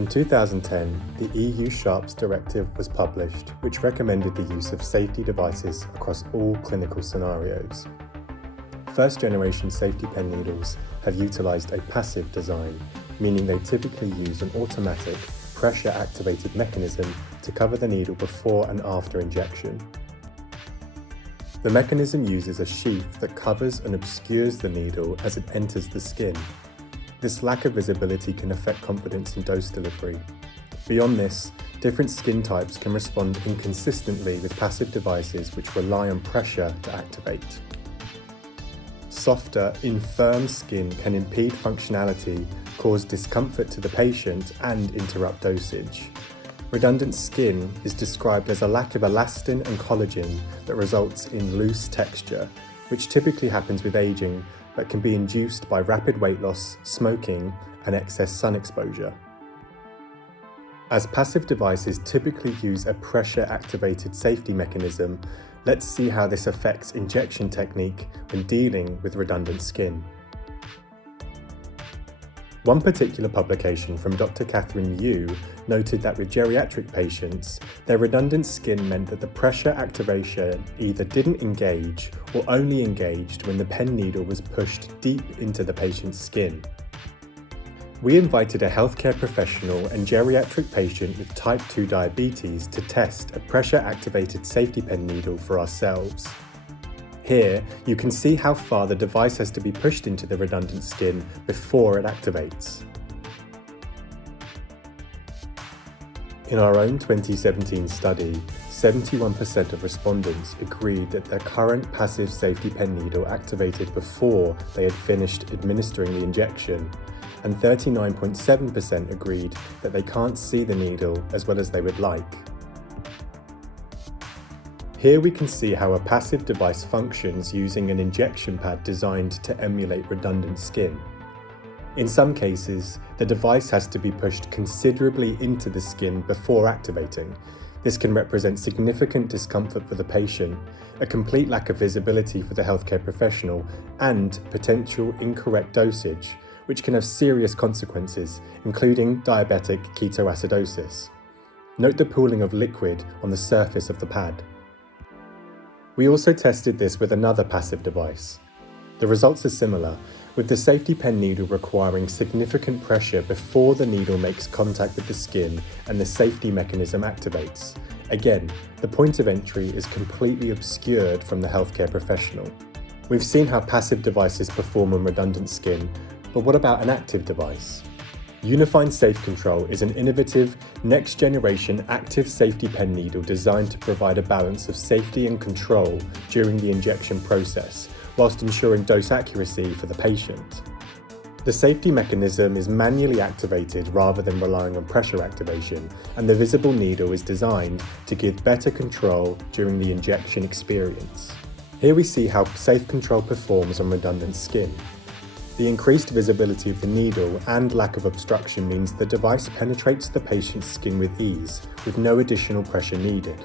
In 2010, the EU Sharps Directive was published, which recommended the use of safety devices across all clinical scenarios. First-generation safety pen needles have utilised a passive design, meaning they typically use an automatic, pressure-activated mechanism to cover the needle before and after injection. The mechanism uses a sheath that covers and obscures the needle as it enters the skin. This lack of visibility can affect confidence in dose delivery. Beyond this, different skin types can respond inconsistently with passive devices which rely on pressure to activate. Softer, infirm skin can impede functionality, cause discomfort to the patient, and interrupt dosage. Redundant skin is described as a lack of elastin and collagen that results in loose texture, which typically happens with aging but can be induced by rapid weight loss, smoking, and excess sun exposure. As passive devices typically use a pressure-activated safety mechanism, let's see how this affects injection technique when dealing with redundant skin. One particular publication from Dr. Catherine Yu noted that with geriatric patients, their redundant skin meant that the pressure activation either didn't engage or only engaged when the pen needle was pushed deep into the patient's skin. We invited a healthcare professional and geriatric patient with type 2 diabetes to test a pressure-activated safety pen needle for ourselves. Here, you can see how far the device has to be pushed into the redundant skin before it activates. In our own 2017 study, 71% of respondents agreed that their current passive safety pen needle activated before they had finished administering the injection, and 39.7% agreed that they can't see the needle as well as they would like. Here we can see how a passive device functions using an injection pad designed to emulate redundant skin. In some cases, the device has to be pushed considerably into the skin before activating. This can represent significant discomfort for the patient, a complete lack of visibility for the healthcare professional, and potential incorrect dosage, which can have serious consequences, including diabetic ketoacidosis. Note the pooling of liquid on the surface of the pad. We also tested this with another passive device. The results are similar, with the safety pen needle requiring significant pressure before the needle makes contact with the skin and the safety mechanism activates. Again, the point of entry is completely obscured from the healthcare professional. We've seen how passive devices perform on redundant skin, but what about an active device? Unifine SafeControl is an innovative, next-generation active safety pen needle designed to provide a balance of safety and control during the injection process, whilst ensuring dose accuracy for the patient. The safety mechanism is manually activated rather than relying on pressure activation, and the visible needle is designed to give better control during the injection experience. Here we see how SafeControl performs on redundant skin. The increased visibility of the needle and lack of obstruction means the device penetrates the patient's skin with ease, with no additional pressure needed.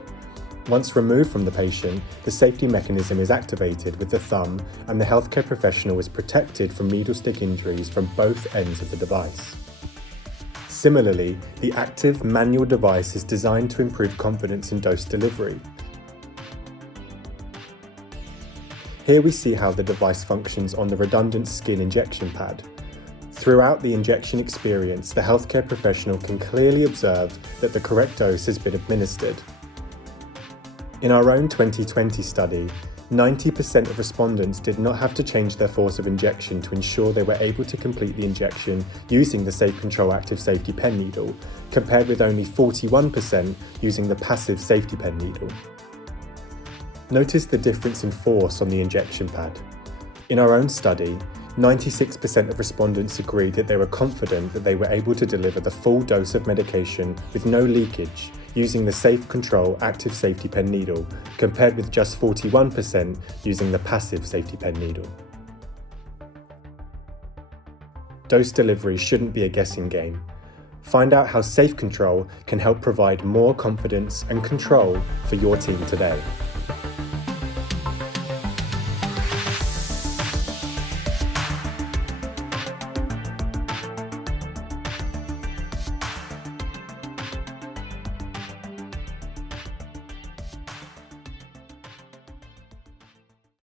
Once removed from the patient, the safety mechanism is activated with the thumb, and the healthcare professional is protected from needle stick injuries from both ends of the device. Similarly, the active manual device is designed to improve confidence in dose delivery. Here we see how the device functions on the redundant skin injection pad. Throughout the injection experience, the healthcare professional can clearly observe that the correct dose has been administered. In our own 2020 study, 90% of respondents did not have to change their force of injection to ensure they were able to complete the injection using the SafeControl active safety pen needle, compared with only 41% using the passive safety pen needle. Notice the difference in force on the injection pad. In our own study, 96% of respondents agreed that they were confident that they were able to deliver the full dose of medication with no leakage using the SafeControl active safety pen needle, compared with just 41% using the passive safety pen needle. Dose delivery shouldn't be a guessing game. Find out how SafeControl can help provide more confidence and control for your team today.